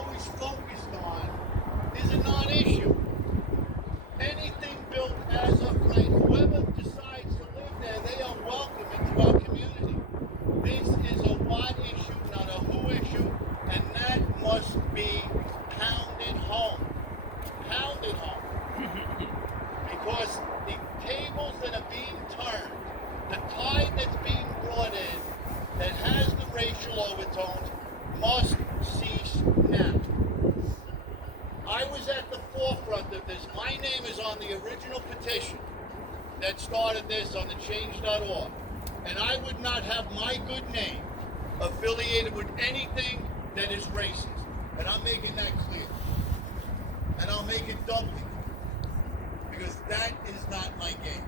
always focused on is a non-issue. Anything built as of right, whoever decides to live there, they are welcome into our community. This is a what issue, not a who issue, and that must be pounded home. Pounded home. Because the tables that are being turned, the tide that's being brought in that has the racial overtones must cease now. I was at the forefront of this. My name is on the original petition that started this on the change.org. And I would not have my good name affiliated with anything that is racist. And I'm making that clear. And I'll make it doubly clear. Because that is not my game.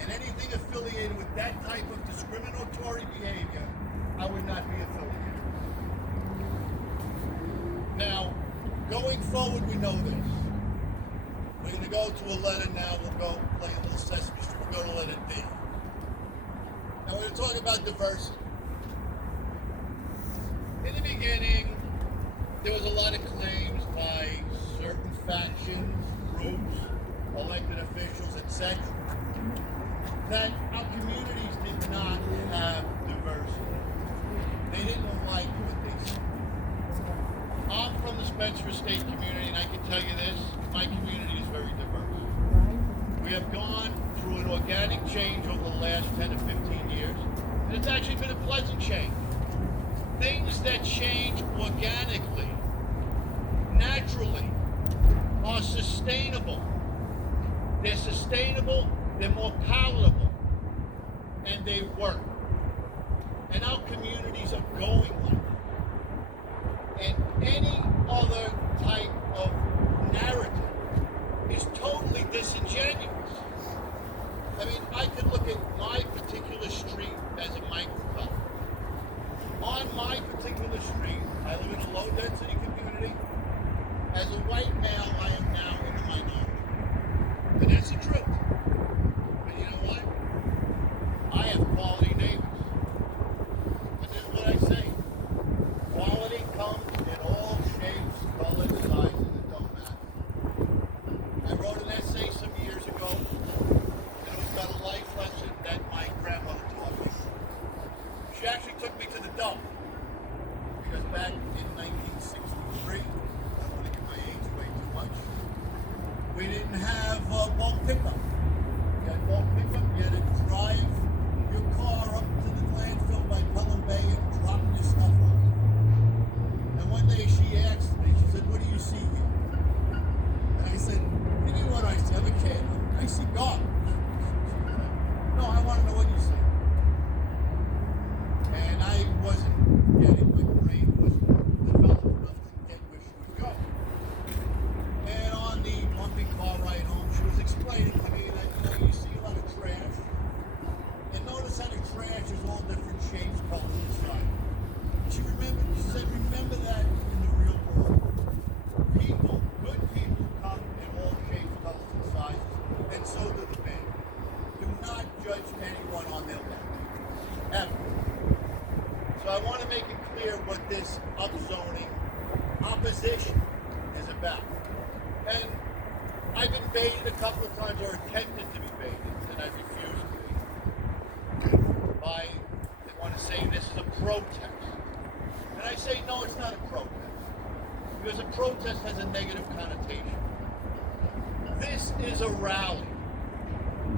And anything affiliated with that type of discriminatory behavior, I would not be affiliated. Now, going forward, we know this. We're going to go to a letter now. We'll go play a little Sesame Street. We'll go to letter D. Now, we're going to talk about diversity. In the beginning, there was a lot of claims by certain factions, groups, elected officials, etc., that our communities did not have diversity. They didn't like what they said. I'm from the Spencer Estate community, and I can tell you this, my community is very diverse. We have gone through an organic change over the last 10 to 15 years, and it's actually been a pleasant change. Things that change organically, naturally, are sustainable. They're sustainable, they're more palatable, and they work. And our communities are going like that. And any other type of narrative is totally disingenuous. I mean, I could look at my particular street as a microcosm. On my particular street, I live in a low-density community. As a white male, I am now in the minority. And that's the truth. But you know what? I have quality neighbors. And this is what I say. Quality comes in all shapes, colors, sizes, it don't matter. I wrote an essay some years ago, and it was about a life lesson that my grandmother taught me. She actually took me to the dump, because back in 1963, I don't want to give my age away too much, we didn't have bulk pickup. You had bulk pickup, you had to drive your car up to the landfill by Pelham Bay and drop your stuff off. And one day she asked me, she said, "What do you see here?" And I said, "What do you mean what I see? I'm a kid. I see garbage." She said, "No, I want to know what you see." And I wasn't getting, my brain wasn't developed enough to get where she was going. And on the bumpy car ride home, she was explaining to me that, you see a lot of trash. And notice how the trash is all different shapes, colors, and sizes. She said, remember that in the real world. People, good people, come in all shapes, colors, and sizes, and so do the bad. Do not judge anyone on their look. Ever. So I want to make it clear what this upzoning opposition is about. And I've been baited a couple of times, or attempted to be baited, and I refused to be. They want to say this is a protest. And I say, no, it's not a protest. Because a protest has a negative connotation. This is a rally.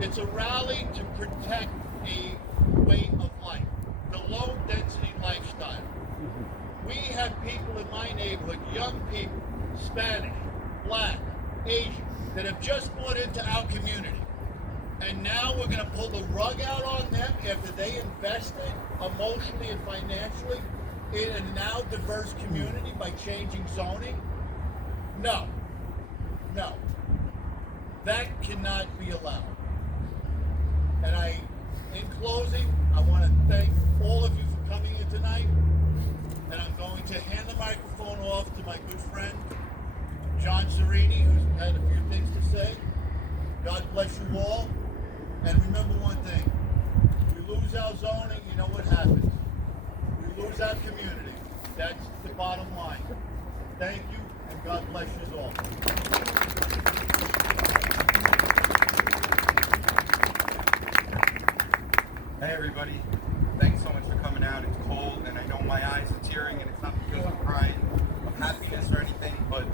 It's a rally to protect a way of life, the low-density lifestyle. We have people in my neighborhood, young people, Spanish, Black, Asian, that have just bought into our community. And now we're going to pull the rug out on them after they invested emotionally and financially in a now diverse community by changing zoning? No. No. That cannot be allowed. And in closing, I want to thank all of you for coming in tonight. And I'm going to hand the microphone off to my good friend, John Serini, who's had a few things to say. God bless you all. And remember one thing. We lose our zoning, you know what happens. We lose our community. That's the bottom line. Thank you, and God bless you all. Hey everybody, thanks so much for coming out. It's cold and I know my eyes are tearing and it's not because I'm crying of happiness or anything, but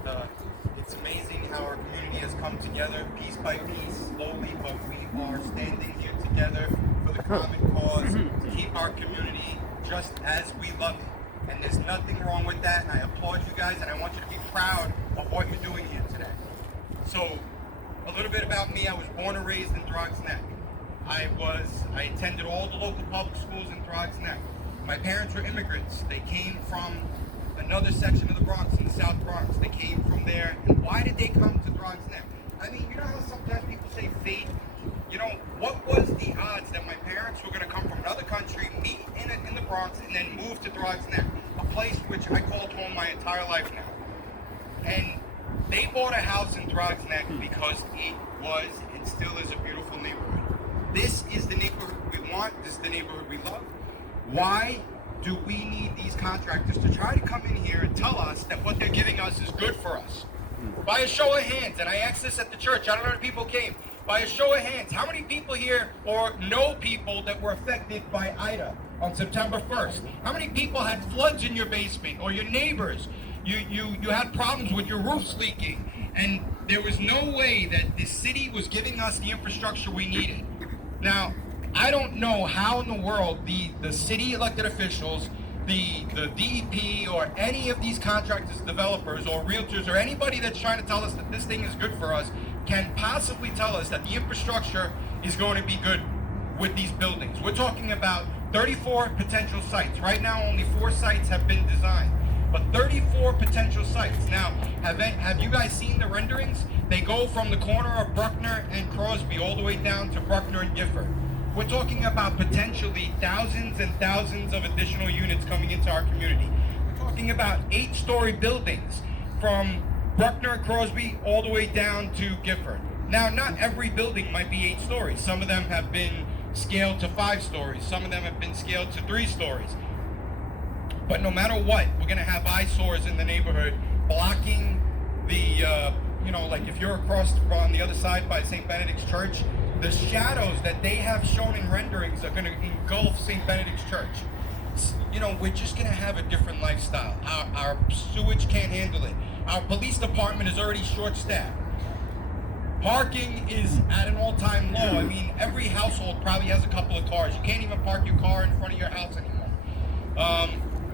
it's amazing how our community has come together piece by piece, slowly, but we are standing here together for the common cause to keep our community just as we love it. And there's nothing wrong with that, and I applaud you guys and I want you to be proud of what you're doing here today. So, a little bit about me. I was born and raised in Throgs Neck. I attended all the local public schools in Throgs Neck. My parents were immigrants. They came from another section of the Bronx, in the South Bronx. They came from there. And why did they come to Throgs Neck? I mean, you know how sometimes people say fate? You know, what was the odds that my parents were going to come from another country, meet in the Bronx, and then move to Throgs Neck, a place which I called home my entire life now. And they bought a house in Throgs Neck because it was and still is a beautiful neighborhood. This is the neighborhood we want. This is the neighborhood we love. Why do we need these contractors to try to come in here and tell us that what they're giving us is good for us? By a show of hands, and I asked this at the church, I don't know how many people came. By a show of hands, how many people here or know people that were affected by Ida on September 1st? How many people had floods in your basement or your neighbors? You had problems with your roofs leaking, and there was no way that the city was giving us the infrastructure we needed. Now, I don't know how in the world the city elected officials, the DEP, or any of these contractors, developers, or realtors, or anybody that's trying to tell us that this thing is good for us can possibly tell us that the infrastructure is going to be good with these buildings. We're talking about 34 potential sites. Right now, only 4 sites have been designed, but 34 potential sites. Now, have you guys seen the renderings? They go from the corner of Bruckner and Crosby all the way down to Bruckner and Gifford. We're talking about potentially thousands and thousands of additional units coming into our community. We're talking about 8-story buildings from Bruckner and Crosby all the way down to Gifford. Now, not every building might be 8 stories. Some of them have been scaled to 5 stories. Some of them have been scaled to 3 stories. But no matter what, we're going to have eyesores in the neighborhood blocking the, like if you're across on the other side by St. Benedict's Church, the shadows that they have shown in renderings are going to engulf St. Benedict's Church. You know, we're just going to have a different lifestyle. Our sewage can't handle it. Our police department is already short-staffed. Parking is at an all-time low. I mean, every household probably has a couple of cars. You can't even park your car in front of your house anymore.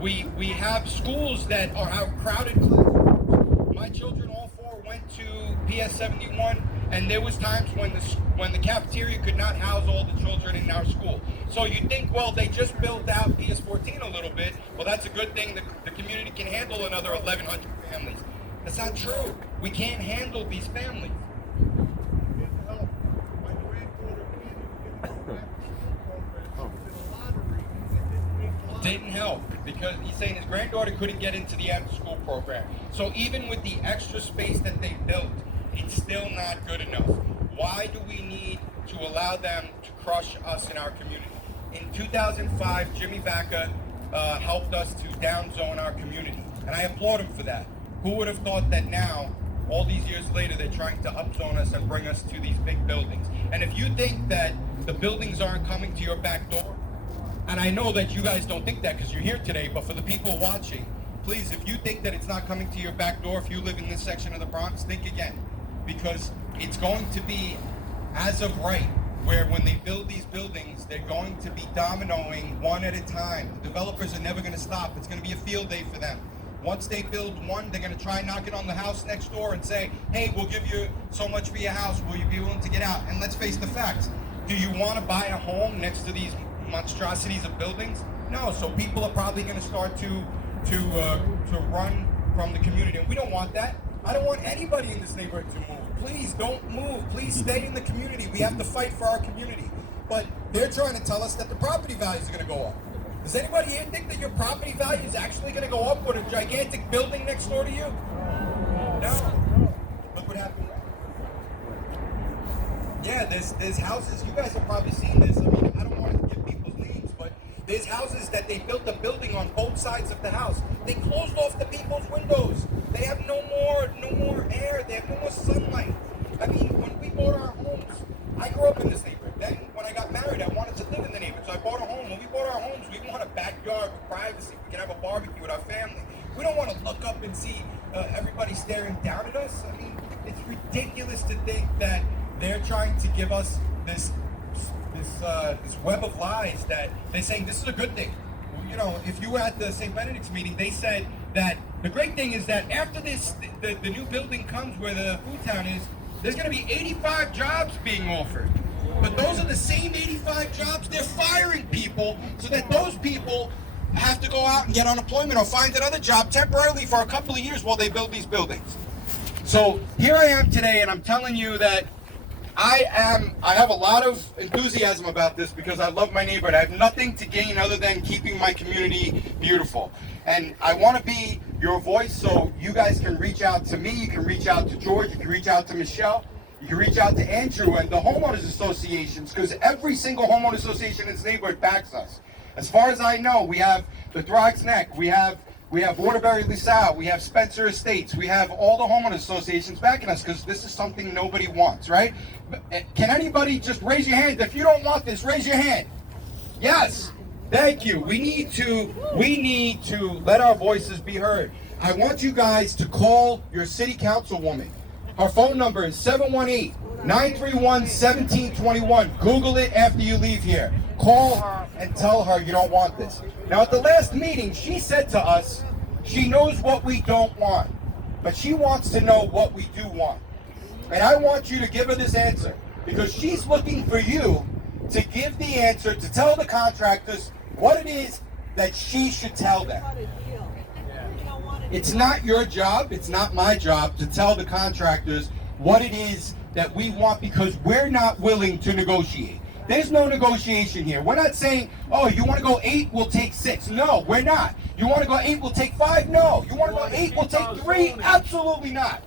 We have schools that have crowded classrooms. My children, all 4, went to PS 71, and there was times when the cafeteria could not house all the children in our school. So you think, well, they just built out PS 14 a little bit. Well, that's a good thing. The community can handle another 1,100 families. That's not true. We can't handle these families. Didn't help because he's saying his granddaughter couldn't get into the after-school program. So even with the extra space that they built, it's still not good enough. Why do we need to allow them to crush us in our community? In 2005, Jimmy Vaca helped us to downzone our community, and I applaud him for that. Who would have thought that now, all these years later, they're trying to upzone us and bring us to these big buildings? And if you think that the buildings aren't coming to your back door, and I know that you guys don't think that because you're here today, but for the people watching, please, if you think that it's not coming to your back door, if you live in this section of the Bronx, think again. Because it's going to be, as of right, where when they build these buildings, they're going to be dominoing one at a time. The developers are never going to stop. It's going to be a field day for them. Once they build one, they're going to try knocking on the house next door and say, hey, we'll give you so much for your house. Will you be willing to get out? And let's face the facts. Do you want to buy a home next to these monstrosities of buildings? No. So people are probably going to start to run from the community. And we don't want that. I don't want anybody in this neighborhood to move. Please don't move. Please stay in the community. We have to fight for our community. But they're trying to tell us that the property values are going to go up. Does anybody here think that your property value is actually going to go up with a gigantic building next door to you? No. Look what happened. Yeah, there's houses. You guys have probably seen this. I mean, I don't want to give people's names, but There's houses that they built a building on both sides of the house. They closed off the people's windows. They have no more air. They have no more sunlight. I mean, when we bought our homes, I grew up in this neighborhood. Then when I got married, I wanted to live in the neighborhood. So I bought a home. When we bought our homes, we want a backyard with privacy. We can have a barbecue with our family. We don't want to look up and see everybody staring down at us. I mean, it's ridiculous to think that they're trying to give us this web of lies that they're saying this is a good thing. You know, if you were at the St. Benedict's meeting, they said that the great thing is that after this, the new building comes where the food town is, there's going to be 85 jobs being offered. But those are the same 85 jobs they're firing people so that those people have to go out and get unemployment or find another job temporarily for a couple of years while they build these buildings. So here I am today, and I'm telling you that I have a lot of enthusiasm about this because I love my neighborhood. I have nothing to gain other than keeping my community beautiful. And I want to be your voice so you guys can reach out to me, you can reach out to George, you can reach out to Michelle, you can reach out to Andrew and the homeowners associations, because every single homeowner association in this neighborhood backs us. As far as I know, we have the Throgs Neck, we have Waterbury LaSalle, we have Spencer Estates, we have all the homeowner associations backing us because this is something nobody wants, right? Can anybody just raise your hand? If you don't want this, raise your hand. Yes, thank you. We need to let our voices be heard. I want you guys to call your city councilwoman. Her phone number is 718-931-1721. Google it after you leave here. Call her and tell her you don't want this. Now, at the last meeting, she said to us, she knows what we don't want, but she wants to know what we do want. And I want you to give her this answer, because she's looking for you to give the answer, to tell the contractors what it is that she should tell them. It's not your job, it's not my job to tell the contractors what it is that we want, because we're not willing to negotiate. There's no negotiation here. We're not saying, oh, you want to go 8, we'll take 6. No, we're not. You want to go 8, we'll take 5? No. You want to go 8, we'll take 3? Absolutely not.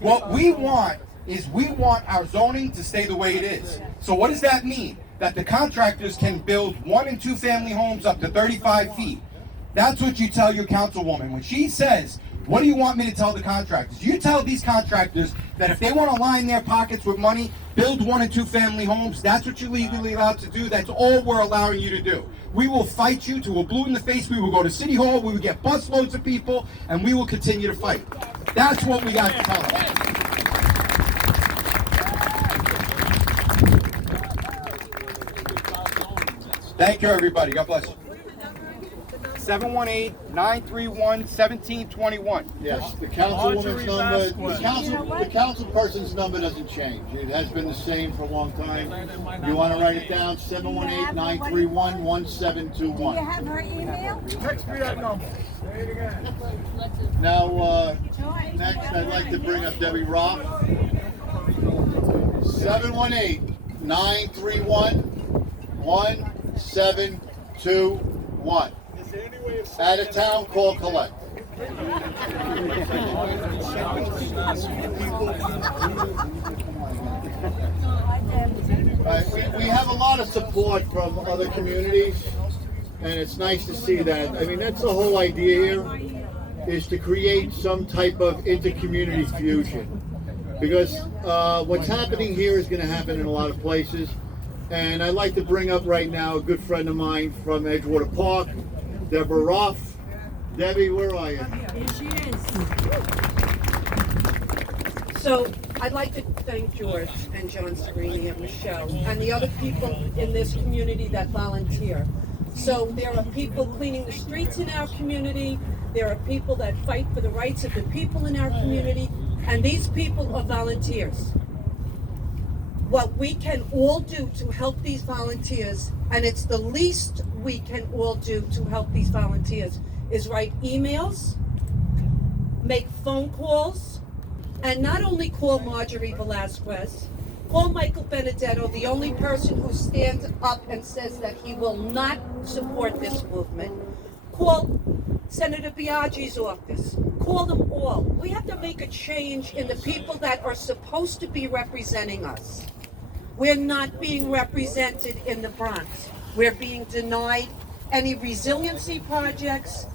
What we want is we want our zoning to stay the way it is. So what does that mean? That the contractors can build 1 and 2 family homes up to 35 feet. That's what you tell your councilwoman. When she says, what do you want me to tell the contractors? You tell these contractors that if they want to line their pockets with money, build 1 and 2 family homes. That's what you're legally allowed to do. That's all we're allowing you to do. We will fight you to a blue in the face. We will go to City Hall. We will get busloads of people, and we will continue to fight. That's what we got to tell them. Thank you, everybody. God bless you. 718-931-1721. Yes, the councilwoman's number, the council person's number doesn't change. It has been the same for a long time. You want to write it down, 718-931-1721. Do you have her email? Text me that number. Say it again. Now, next I'd like to bring up Debbie Roth. 718-931-1721. Out of town, call collect. We have a lot of support from other communities, and it's nice to see that. I mean, that's the whole idea here, is to create some type of inter-community fusion. Because what's happening here is going to happen in a lot of places. And I'd like to bring up right now a good friend of mine from Edgewater Park, Deborah Roth. Debbie, where are you? Here she is. So I'd like to thank George and John Serini and Michelle and the other people in this community that volunteer. So there are people cleaning the streets in our community. There are people that fight for the rights of the people in our community. And these people are volunteers. What we can all do to help these volunteers, and it's the least we can all do to help these volunteers, is write emails, make phone calls, and not only call Marjorie Velasquez, call Michael Benedetto, the only person who stands up and says that he will not support this movement. Call Senator Biaggi's office. Call them all. We have to make a change in the people that are supposed to be representing us. We're not being represented in the Bronx. We're being denied any resiliency projects.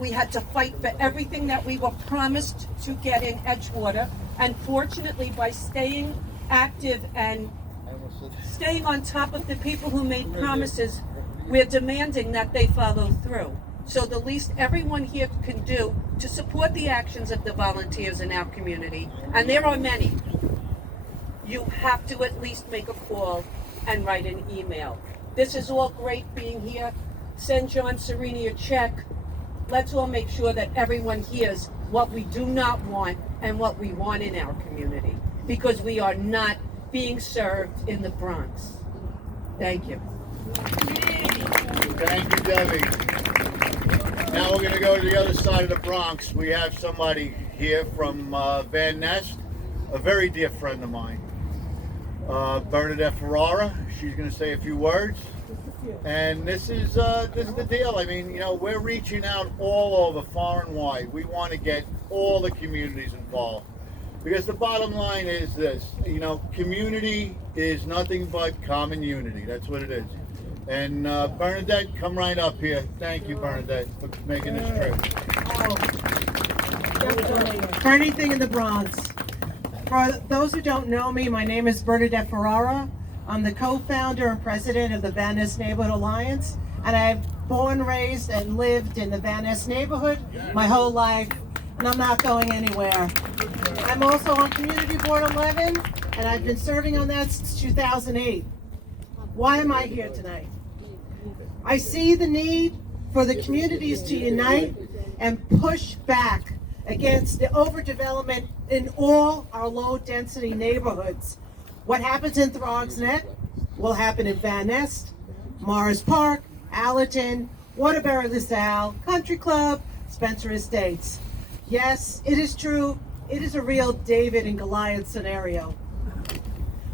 We had to fight for everything that we were promised to get in Edgewater. And fortunately, by staying active and staying on top of the people who made promises, we're demanding that they follow through. So the least everyone here can do to support the actions of the volunteers in our community, and there are many, you have to at least make a call and write an email. This is all great being here. Send John Serini a check. Let's all make sure that everyone hears what we do not want and what we want in our community, because we are not being served in the Bronx. Thank you. Thank you, Debbie. Now we're going to go to the other side of the Bronx. We have somebody here from Van Nest, a very dear friend of mine, Bernadette Ferrara. She's going to say a few words. And this is the deal. I mean, you know, we're reaching out all over, far and wide. We want to get all the communities involved. Because the bottom line is this, you know, community is nothing but common unity. That's what it is. And Bernadette, come right up here. Thank you, Bernadette, for making this trip. For anything in the Bronx. For those who don't know me, my name is Bernadette Ferrara. I'm the co-founder and president of the Van Ness Neighborhood Alliance, and I've born, raised, and lived in the Van Ness neighborhood my whole life, and I'm not going anywhere. I'm also on Community Board 11, and I've been serving on that since 2008. Why am I here tonight? I see the need for the communities to unite and push back against the overdevelopment in all our low-density neighborhoods. What happens in Throgsneck will happen in Van Nest, Morris Park, Allerton, Waterbury LaSalle, Country Club, Spencer Estates. Yes, it is true. It is a real David and Goliath scenario.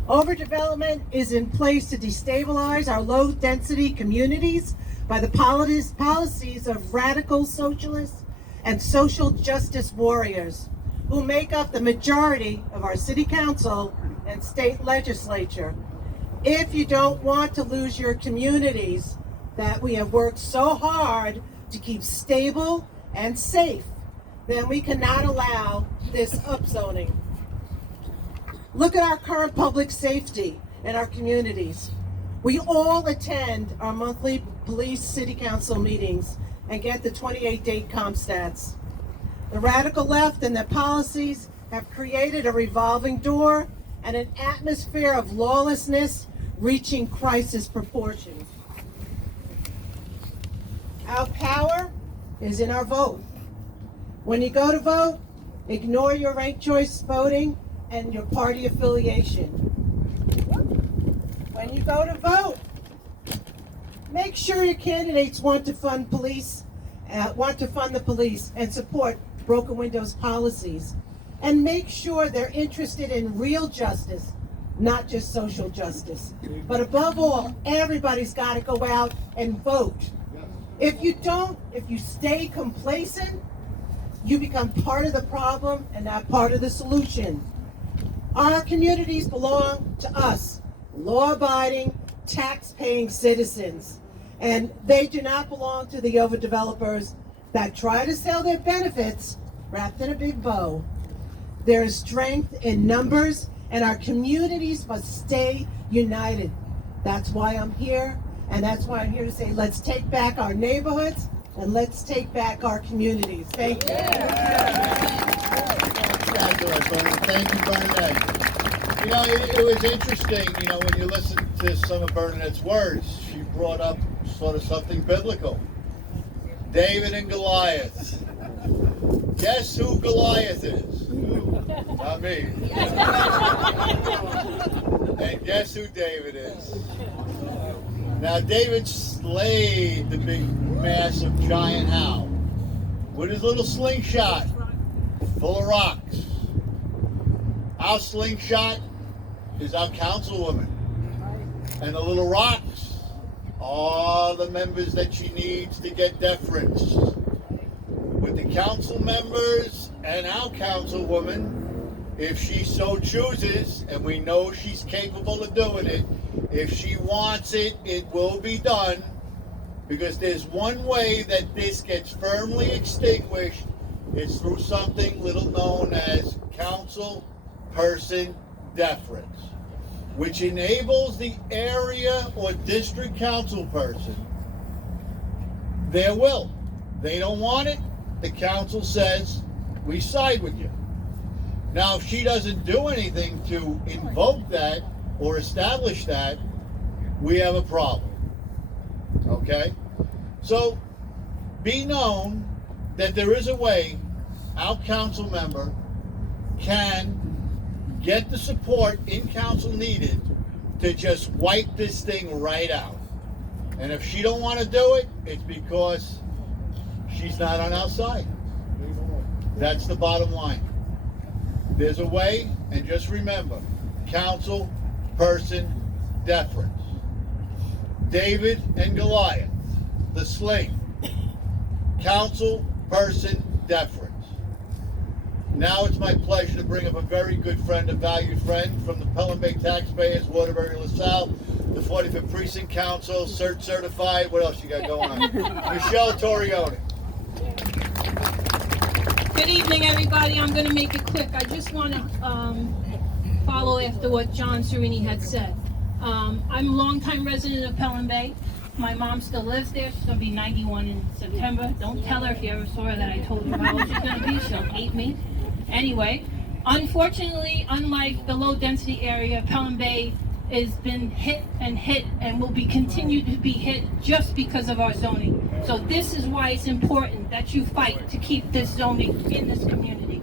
Overdevelopment is in place to destabilize our low-density communities by the policies of radical socialists and social justice warriors who make up the majority of our city council and state legislature. If you don't want to lose your communities that we have worked so hard to keep stable and safe, then we cannot allow this upzoning. Look at our current public safety in our communities. We all attend our monthly police city council meetings and get the 28-day comp stats. The radical left and their policies have created a revolving door and an atmosphere of lawlessness reaching crisis proportions. Our power is in our vote. When you go to vote, ignore your ranked choice voting and your party affiliation. When you go to vote, make sure your candidates want to fund the police and support broken windows policies. And make sure they're interested in real justice, not just social justice. But above all, everybody's got to go out and vote. If you don't, if you stay complacent, you become part of the problem and not part of the solution. Our communities belong to us, law-abiding, tax-paying citizens. And they do not belong to the overdevelopers that try to sell their benefits wrapped in a big bow. There is strength in numbers, and our communities must stay united. That's why I'm here, and that's why I'm here to say, let's take back our neighborhoods, and let's take back our communities. Thank you. Thank you, Bernadette. You know, it was interesting, you know, when you listen to some of Bernadette's words, she brought up sort of something biblical. David and Goliath. Guess who Goliath is? Not me. And guess who David is? Now, David slayed the big, massive, giant owl with his little slingshot full of rocks. Our slingshot is our councilwoman. And the little rocks are the members that she needs to get deference. With the council members and our councilwoman, if she so chooses, and we know she's capable of doing it, if she wants it, it will be done. Because there's one way that this gets firmly extinguished, is through something little known as council person deference, which enables the area or district council person their will. They don't want it, the council says, we side with you. Now, if she doesn't do anything to invoke that or establish that, we have a problem. Okay? So, be known that there is a way our council member can get the support in council needed to just wipe this thing right out. And if she don't want to do it, it's because she's not on our side. That's the bottom line. There's a way, and just remember, council person deference. David and Goliath, the sling. Council person deference. Now it's my pleasure to bring up a very good friend, a valued friend from the Pelham Bay taxpayers, Waterbury, LaSalle, the 45th Precinct Council, certified. What else you got going on? Michelle Torione. Good evening, everybody. I'm going to make it quick. I just want to follow after what John Serini had said. I'm a longtime resident of Pelham Bay. My mom still lives there. She's going to be 91 in September. Don't tell her if you ever saw her that I told you how old she's going to be. She'll hate me. Anyway, unfortunately, unlike the low-density area, Pelham Bay has been hit and will be continued to be hit just because of our zoning. So this is why it's important that you fight to keep this zoning in this community.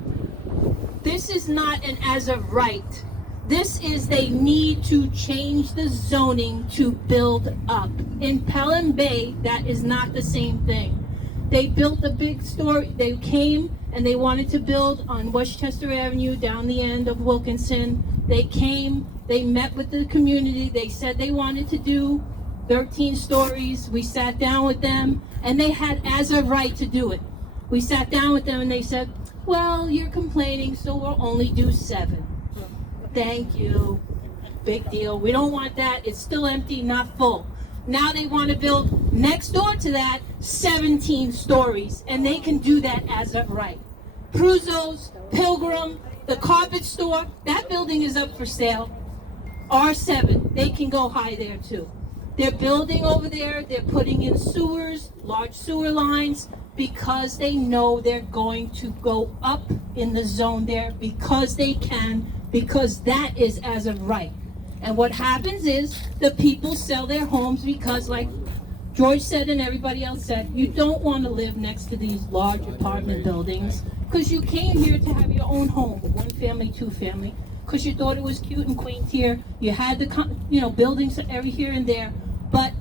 This is not an as of right. This is they need to change the zoning to build up. In Pelham Bay, that is not the same thing. They built a big store. They came and they wanted to build on Westchester Avenue down the end of Wilkinson. They came, they met with the community. They said they wanted to do 13 stories. We sat down with them and they had as a right to do it. We sat down with them and they said, well, you're complaining, so we'll only do 7. Thank you. Big deal. We don't want that. It's still empty, not full. Now they want to build next door to that 17 stories, and they can do that as of right. Cruzo's, Pilgrim, the carpet store, that building is up for sale. R7, they can go high there too. They're building over there, they're putting in sewers, large sewer lines, because they know they're going to go up in the zone there because they can, because that is as of right. And what happens is the people sell their homes because, like George said and everybody else said, you don't want to live next to these large apartment buildings because you came here to have your own home, 1 family, 2 family, because you thought it was cute and quaint here. You had the buildings every here and there, but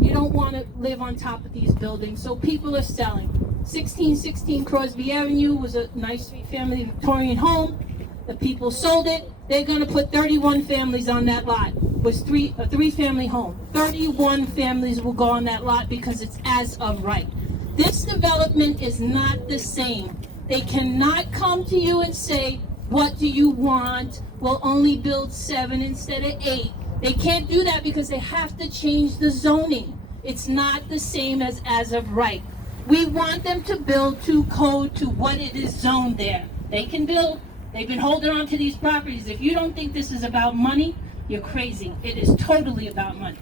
you don't want to live on top of these buildings. So people are selling. 1616 Crosby Avenue was a nice 3-family Victorian home. The people sold it. They're going to put 31 families on that lot. It was a 3-family home. 31 families will go on that lot because it's as of right. This development is not the same. They cannot come to you and say, what do you want? We'll only build 7 instead of 8. They can't do that because they have to change the zoning. It's not the same as of right. We want them to build to code to what it is zoned there. They can build. They've been holding on to these properties. If you don't think this is about money, you're crazy. It is totally about money.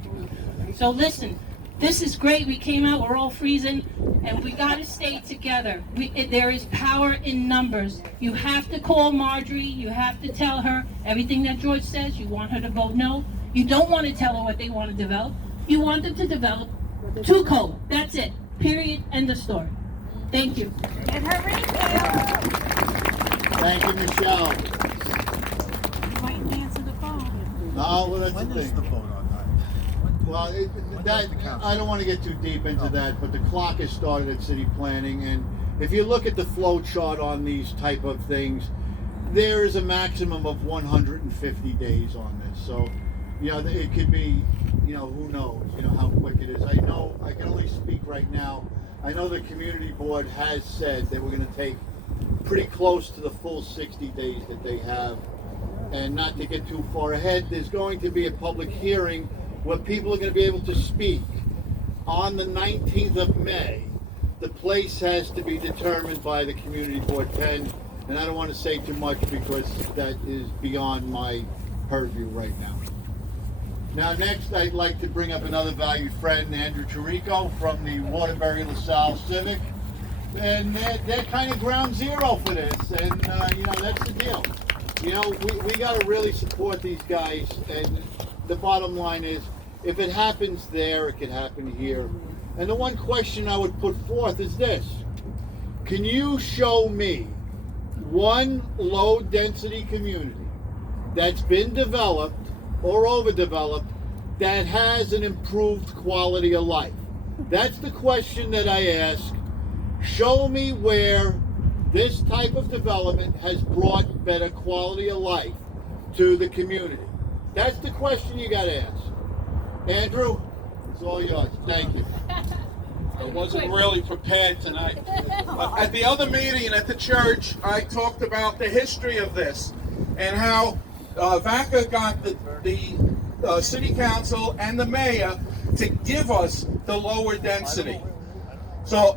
So listen, this is great. We came out, we're all freezing, and we got to stay together. There is power in numbers. You have to call Marjorie. You have to tell her everything that George says. You want her to vote no. You don't want to tell her what they want to develop. You want them to develop to code. That's it. Period. End of story. Thank you. Get her email. Thank you, Michelle. You might answer the phone. No, well, that's When the is thing. the vote on that? Well, I don't want to get too deep into that, but the clock has started at city planning, and if you look at the flow chart on these type of things, there is a maximum of 150 days on this. So, it could be, who knows, how quick it is. I know, I can only speak right now. I know the community board has said that we're going to take pretty close to the full 60 days that they have. And not to get too far ahead, there's going to be a public hearing where people are going to be able to speak on the 19th of May, the place has to be determined by the Community Board 10, and I don't want to say too much because that is beyond my purview right now. Now next, I'd like to bring up another valued friend, Andrew Chirico from the Waterbury LaSalle Civic. And they're kind of ground zero for this, and you know, that's the deal. You know, we got to really support these guys, and the bottom line is, if it happens there, it can happen here. And the one question I would put forth is this: can you show me one low-density community that's been developed or overdeveloped that has an improved quality of life? That's the question that I ask. Show me where this type of development has brought better quality of life to the community. That's the question you got to ask. Andrew, it's all yours. Thank you. I wasn't really prepared tonight. At the other meeting at the church, I talked about the history of this and how VACA got the city council and the mayor to give us the lower density. So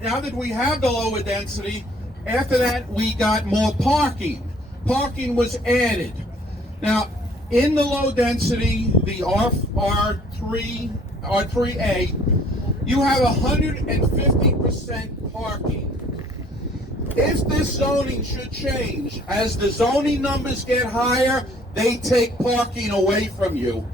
now that we have the lower density, after that we got more parking. Parking was added. Now, in the low density, the R3A, you have 150% parking. If this zoning should change, as the zoning numbers get higher, they take parking away from you.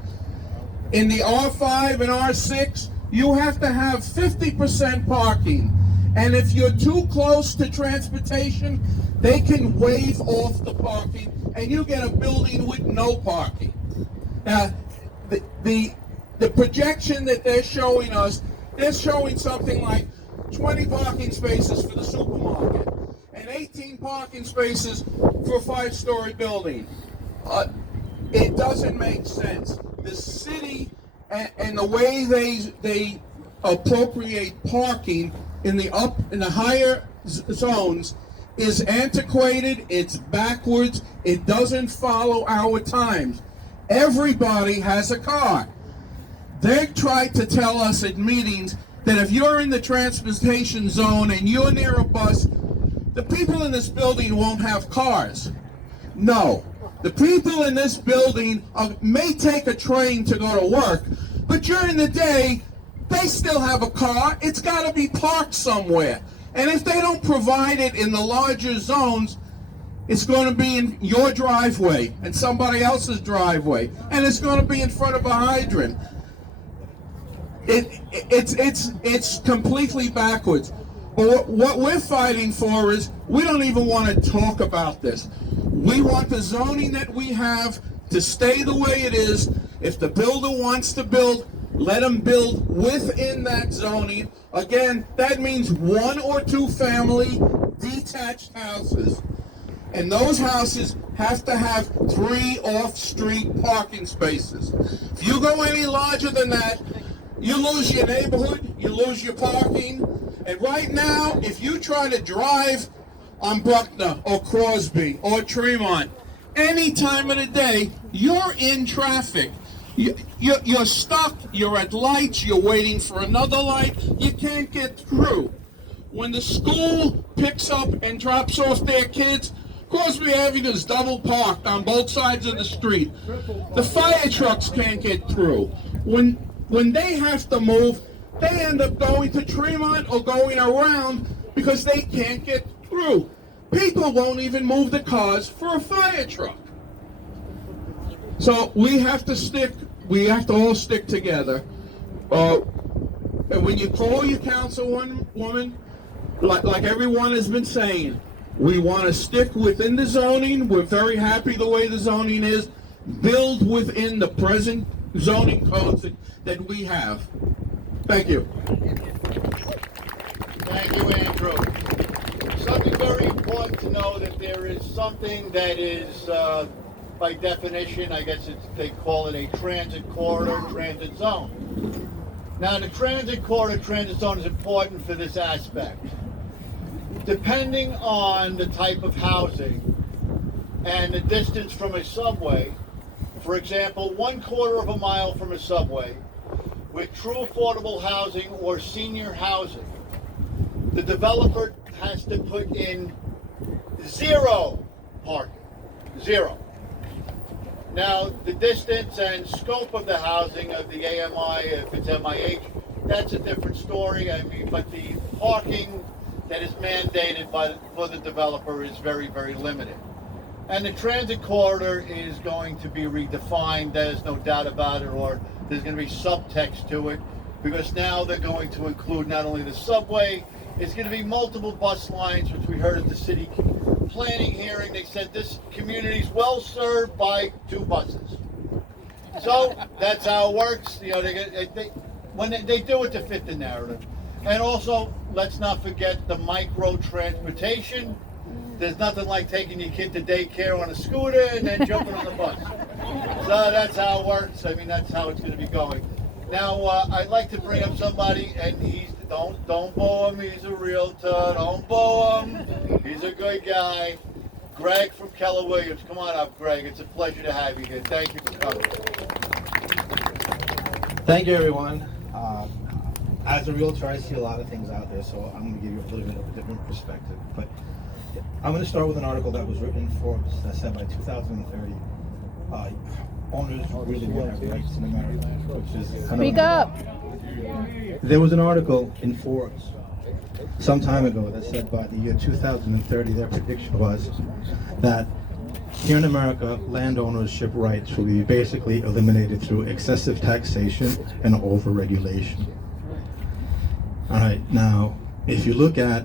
In the R5 and R6, you have to have 50% parking. And if you're too close to transportation, they can waive off the parking and you get a building with no parking. Now, the projection that they're showing us, they're showing something like 20 parking spaces for the supermarket and 18 parking spaces for a 5-story building. It doesn't make sense. The city and the way they appropriate parking in the higher zones is antiquated, it's backwards, it doesn't follow our times. Everybody has a car. They try to tell us at meetings that if you're in the transportation zone and you're near a bus, the people in this building won't have cars. No. The people in this building may take a train to go to work, but during the day, they still have a car. It's got to be parked somewhere. And if they don't provide it in the larger zones, it's going to be in your driveway and somebody else's driveway, and it's going to be in front of a hydrant. It's completely backwards. But what we're fighting for is we don't even want to talk about this. We want the zoning that we have to stay the way it is. If the builder wants to build, let them build within that zoning. Again, that means 1 or 2 family detached houses. And those houses have to have 3 off-street parking spaces. If you go any larger than that, you lose your neighborhood, you lose your parking. And right now, if you try to drive on Bruckner or Crosby or Tremont, any time of the day, you're in traffic. You're stuck, you're at lights, you're waiting for another light, you can't get through. When the school picks up and drops off their kids, Crosby Avenue is double parked on both sides of the street. The fire trucks can't get through. When they have to move, they end up going to Tremont or going around because they can't get through. People won't even move the cars for a fire truck. So we have to all stick together. And when you call your councilwoman, like everyone has been saying, we want to stick within the zoning. We're very happy the way the zoning is. Build within the present zoning codes that we have. Thank you. Thank you, Andrew. Something very important to know that there is something that is, by definition, I guess they call it a transit corridor, transit zone. Now, the transit corridor, transit zone is important for this aspect. Depending on the type of housing and the distance from a subway, for example, 1/4 of a mile from a subway, with true affordable housing or senior housing, the developer has to put in 0 parking. 0. Now, the distance and scope of the housing of the AMI, if it's MIH, that's a different story. I mean, but the parking that is mandated for the developer is very, very limited. And the transit corridor is going to be redefined, there's no doubt about it, or there's going to be subtext to it, because now they're going to include not only the subway, it's going to be multiple bus lines, which we heard at the city planning hearing. They said this community is well served by 2 buses. So that's how it works. You know, when they do it to fit the narrative. And also, let's not forget the micro transportation. There's nothing like taking your kid to daycare on a scooter and then jumping on the bus. So that's how it works. I mean, that's how it's going to be going. Now, I'd like to bring up somebody, and don't boo him. He's a realtor. Don't boo him. He's a good guy. Greg from Keller Williams. Come on up, Greg. It's a pleasure to have you here. Thank you for coming. Thank you, everyone. As a realtor, I see a lot of things out there, so I'm going to give you a little bit of a different perspective. But I'm going to start with an article that was written in Forbes that said by 2030, owners really won't have rights in America, which is kind Speak up. There was an article in Forbes some time ago that said by the year 2030, their prediction was that here in America, land ownership rights will be basically eliminated through excessive taxation and over-regulation. All right, now, if you look at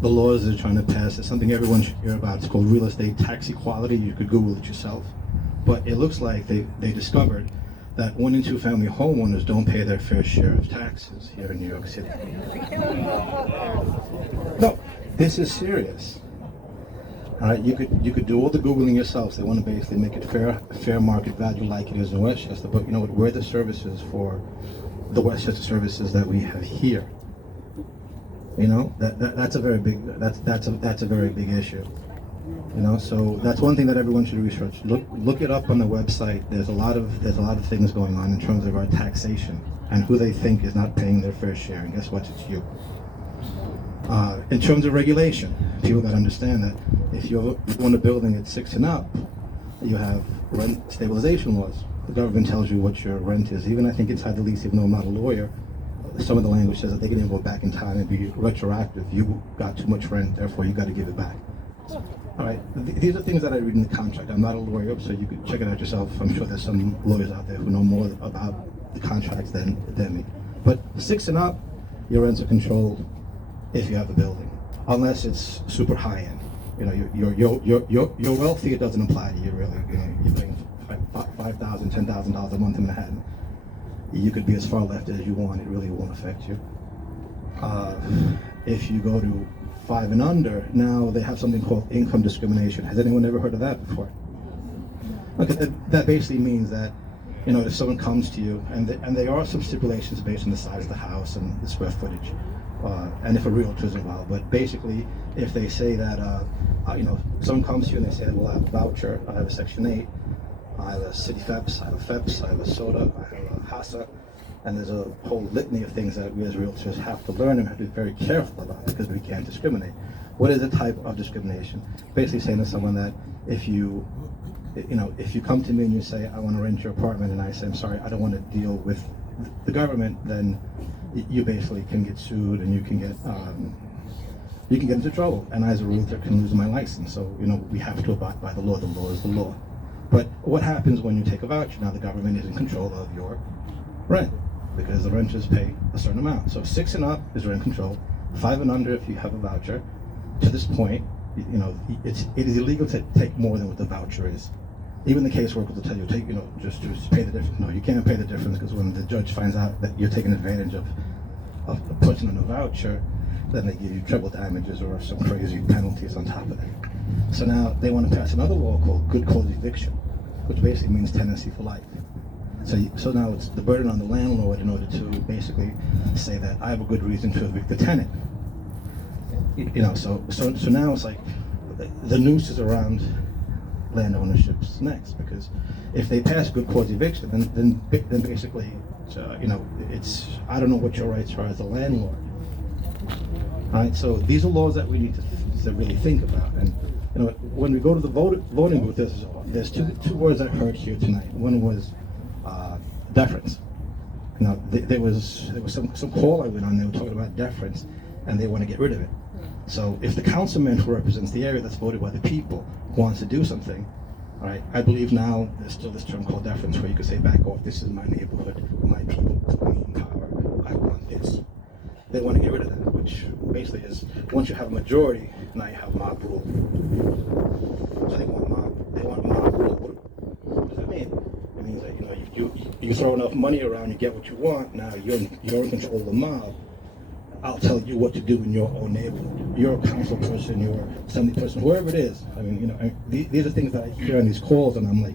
the laws they're trying to pass, it's something everyone should hear about. It's called real estate tax equality. You could Google it yourself. But it looks like they discovered that 1 in 2 family homeowners don't pay their fair share of taxes here in New York City. No, this is serious. All right, you could do all the Googling yourselves. They want to basically make it fair market value like it is in Westchester. But you know what? We're the services for the Westchester services that we have here. You know, that's a very big that's a very big issue. You know, so that's one thing that everyone should research. Look it up on the website. There's a lot of things going on in terms of our taxation and who they think is not paying their fair share. And guess what? It's you. In terms of regulation, people got to understand that if you own a building at 6 and up, you have rent stabilization laws. The government tells you what your rent is. Even I think inside the lease, even though I'm not a lawyer, some of the language says that they can even go back in time and be retroactive. You got too much rent, therefore you got to give it back. All right, these are things that I read in the contract. I'm not a lawyer, so you could check it out yourself. I'm sure there's some lawyers out there who know more about the contracts than me. But 6 and up, your rents are controlled if you have a building, unless it's super high end. You know, you're wealthy. It doesn't apply to you really. You know, you're paying $5,000, $10,000 a month in Manhattan. You could be as far left as you want. It really won't affect you. If you go to 5 and under, now they have something called income discrimination. Has anyone ever heard of that before? Okay, that basically means that, you know, if someone comes to you, and there are some stipulations based on the size of the house and the square footage, and if a realtor is involved. But basically, if they say that, you know, someone comes to you and they say, well, I have a voucher, I have a Section 8, I have a City FEPS, I have a FEPS, I have a SODA, I have a HASA, and there's a whole litany of things that we as realtors have to learn and have to be very careful about because we can't discriminate. What is the type of discrimination? Basically saying to someone that if you come to me and you say, I want to rent your apartment, and I say, I'm sorry, I don't want to deal with the government, then you basically can get sued and you can get into trouble. And I, as a realtor, can lose my license. So, you know, we have to abide by the law. The law is the law. But what happens when you take a voucher? Now the government is in control of your rent because the renters pay a certain amount. So 6 and up is rent control. 5 and under, if you have a voucher, to this point, you know, it is illegal to take more than what the voucher is. Even the caseworker will tell you, just pay the difference. No, you can't pay the difference because when the judge finds out that you're taking advantage of a person on a voucher, then they give you treble damages or some crazy penalties on top of that. So now they want to pass another law called good cause eviction, which basically means tenancy for life. So now it's the burden on the landlord in order to basically say that I have a good reason to evict the tenant. You know, so now it's like the noose is around land ownership's next, because if they pass good cause eviction, then basically I don't know what your rights are as a landlord. All right, so these are laws that we need to really think about. And when we go to the voting booth, there's two words I heard here tonight. One was deference. There was some call I went on. They were talking about deference, and they want to get rid of it. So if the councilman who represents the area that's voted by the people wants to do something, all right, I believe now there's still this term called deference where you can say, back off, this is my neighborhood, my people, put me in power, I want this. They want to get rid of that, which basically is, once you have a majority, now you have mob rule. So they want mob rule. What does that mean? It means that, you throw enough money around, you get what you want, now you're in control of the mob. I'll tell you what to do in your own neighborhood. You're a council person, you're a assembly person, whoever it is. These are things that I hear on these calls, and I'm like,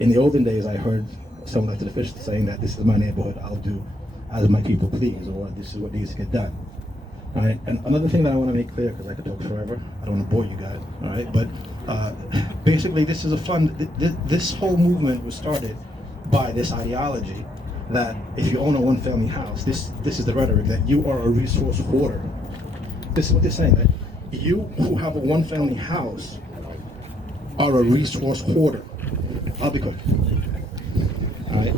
in the olden days, I heard some elected officials saying that this is my neighborhood, I'll do as my people please, or this is what needs to get done. All right, and another thing that I want to make clear, because I could talk forever, I don't want to bore you guys, all right, but basically this is this whole movement was started by this ideology that if you own a one-family house, this is the rhetoric, that you are a resource hoarder. This is what they're saying, that you who have a one-family house are a resource hoarder. I'll be quick. All right,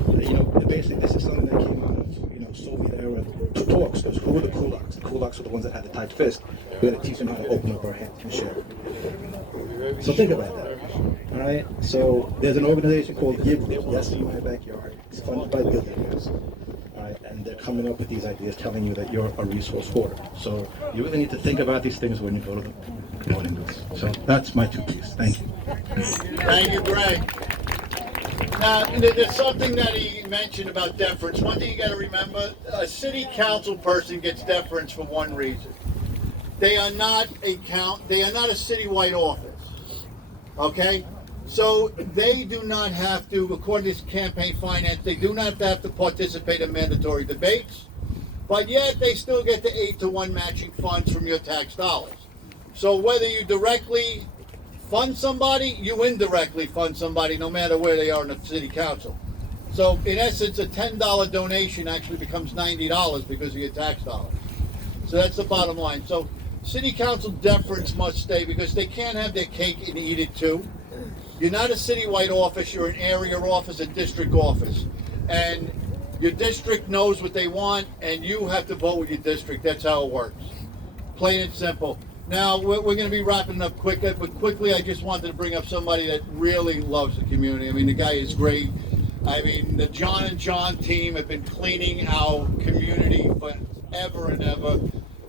basically this is something that came out of Soviet era talks. Because who were the kulaks? The kulaks were the ones that had the tight fist. We had to teach them how to open up our hands and share. So think about that. All right. So there's an organization called Give Yes in My Backyard. It's funded by billionaires. All right, and they're coming up with these ideas, telling you that you're a resource hoarder. So you really need to think about these things when you go to the voting booths. So that's my two pieces. Thank you. Thank you, Greg. Now, there's something that he mentioned about deference. One thing you got to remember: a city council person gets deference for one reason. They are not a citywide office. Okay, so they do not have to, according to campaign finance, they do not have to participate in mandatory debates, but yet they still get the 8-to-1 matching funds from your tax dollars. So whether you directly fund somebody, you indirectly fund somebody, no matter where they are in the city council. So in essence, a $10 donation actually becomes $90 because of your tax dollars. So that's the bottom line. So city council deference must stay, because they can't have their cake and eat it too. You're not a citywide office, you're an area office, a district office. And your district knows what they want, and you have to vote with your district. That's how it works. Plain and simple. Now, we're going to be wrapping up quickly, but quickly I just wanted to bring up somebody that really loves the community. I mean, the guy is great. I mean, the John and John team have been cleaning our community forever and ever.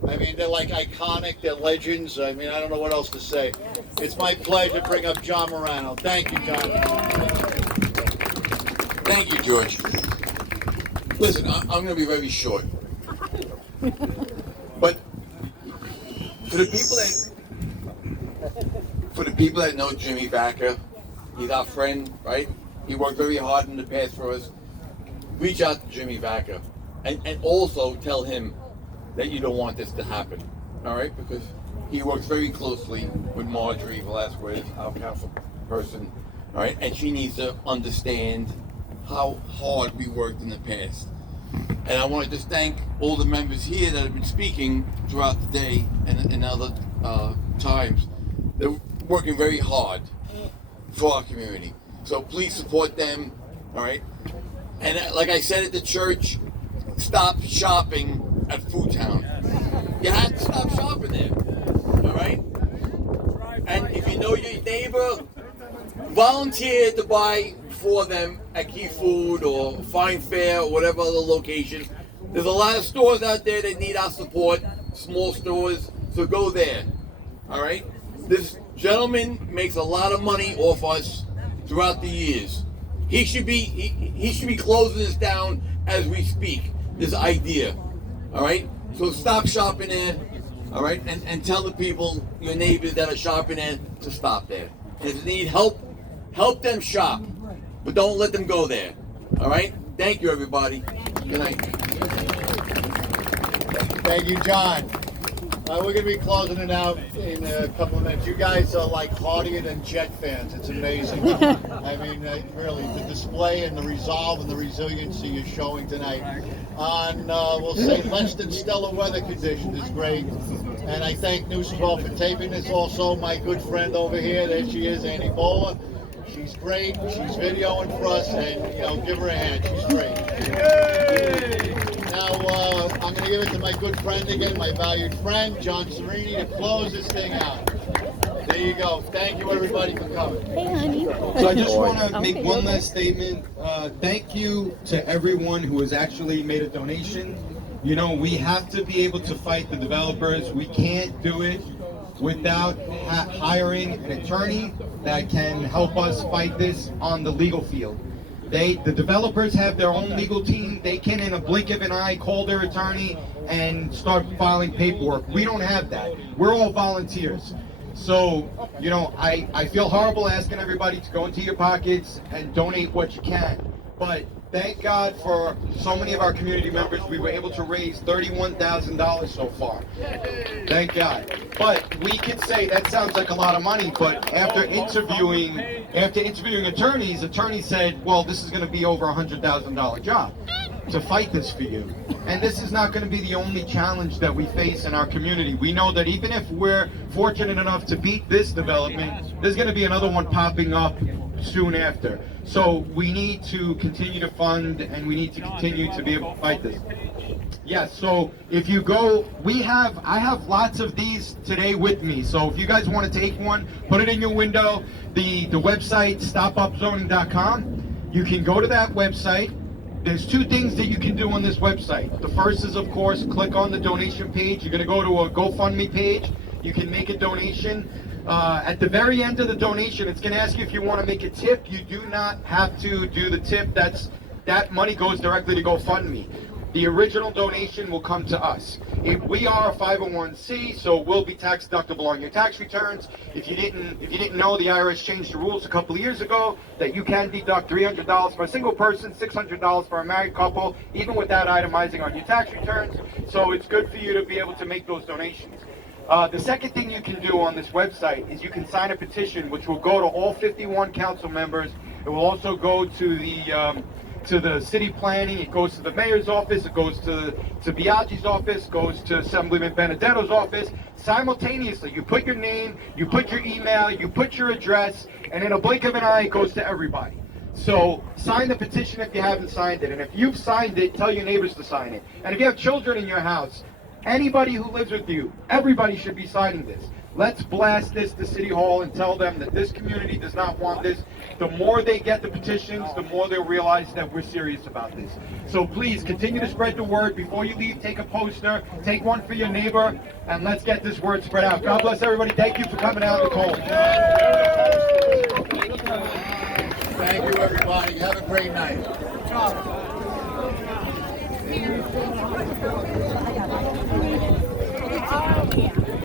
I mean, they're like iconic, they're legends. I mean, I don't know what else to say. It's my pleasure to bring up John Morano. Thank you, John. Thank you, George. Listen, I'm going to be very short. But for the people that know Jimmy Vaca, he's our friend, right? He worked very hard in the past for us. Reach out to Jimmy Vaca and also tell him that you don't want this to happen, all right? Because he works very closely with Marjorie Velasquez, our council person, all right? And she needs to understand how hard we worked in the past. And I want to just thank all the members here that have been speaking throughout the day and other times. They're working very hard for our community. So please support them, all right? And like I said at the church, stop shopping at Food Town. You have to stop shopping there, all right? And if you know your neighbor, volunteer to buy for them at Key Food or Fine Fare or whatever other location. There's a lot of stores out there that need our support, small stores, so go there, all right? This gentleman makes a lot of money off us throughout the years. He should be closing this down as we speak, this idea, all right? So stop shopping there, all right? And tell the people, your neighbors that are shopping there, to stop there. And if they need help, help them shop, but don't let them go there, all right? Thank you, everybody. Good night. Thank you, John. We're gonna be closing it out in a couple of minutes. You guys are like hardier than Jet fans. It's amazing. I mean, really, the display and the resolve and the resiliency you're showing tonight on, we'll say, less than stellar weather conditions is great. And I thank Newsabel for taping this. Also, my good friend over here, there she is, Annie Bowler. She's great. She's videoing for us, and give her a hand. She's great. Now, I'm going to give it to my good friend again, my valued friend, John Serini, to close this thing out. There you go. Thank you, everybody, for coming. Hey, honey. So I just want to make one last statement. Thank you to everyone who has actually made a donation. We have to be able to fight the developers. We can't do it without hiring an attorney that can help us fight this on the legal field. The developers have their own legal team. They can, in a blink of an eye, call their attorney and start filing paperwork. We don't have that. We're all volunteers. So, I feel horrible asking everybody to go into your pockets and donate what you can. But thank God for so many of our community members. We were able to raise $31,000 so far. Thank God. But we can say that sounds like a lot of money, but after interviewing attorneys said, well, this is going to be over $100,000 job to fight this for you. And this is not going to be the only challenge that we face in our community. We know that even if we're fortunate enough to beat this development, there's going to be another one popping up soon after. So we need to continue to fund, and we need to continue to be able to fight this. Yes, so if you go, I have lots of these today with me. So if you guys want to take one, put it in your window. The website, stopupzoning.com. You can go to that website. There's two things that you can do on this website. The first is, of course, click on the donation page. You're going to go to a GoFundMe page. You can make a donation. At the very end of the donation, it's going to ask you if you want to make a tip. You do not have to do the tip. That money goes directly to GoFundMe. The original donation will come to us. We are a 501c, so it will be tax deductible on your tax returns. If you didn't know, the IRS changed the rules a couple of years ago that you can deduct $300 for a single person, $600 for a married couple, even without itemizing on your tax returns. So it's good for you to be able to make those donations. The second thing you can do on this website is you can sign a petition, which will go to all 51 council members. It will also go to the city planning, it goes to the mayor's office, it goes to Biaggi's office, goes to Assemblyman Benedetto's office. Simultaneously, you put your name, you put your email, you put your address, and in a blink of an eye, it goes to everybody. So sign the petition if you haven't signed it, and if you've signed it, tell your neighbors to sign it. And if you have children in your house, anybody who lives with you, everybody should be signing this. Let's blast this to City Hall and tell them that this community does not want this. The more they get the petitions, the more they'll realize that we're serious about this. So please continue to spread the word. Before you leave, take a poster, take one for your neighbor, and let's get this word spread out. God bless everybody. Thank you for coming out in the cold. Thank you, everybody. Have a great night. Yeah.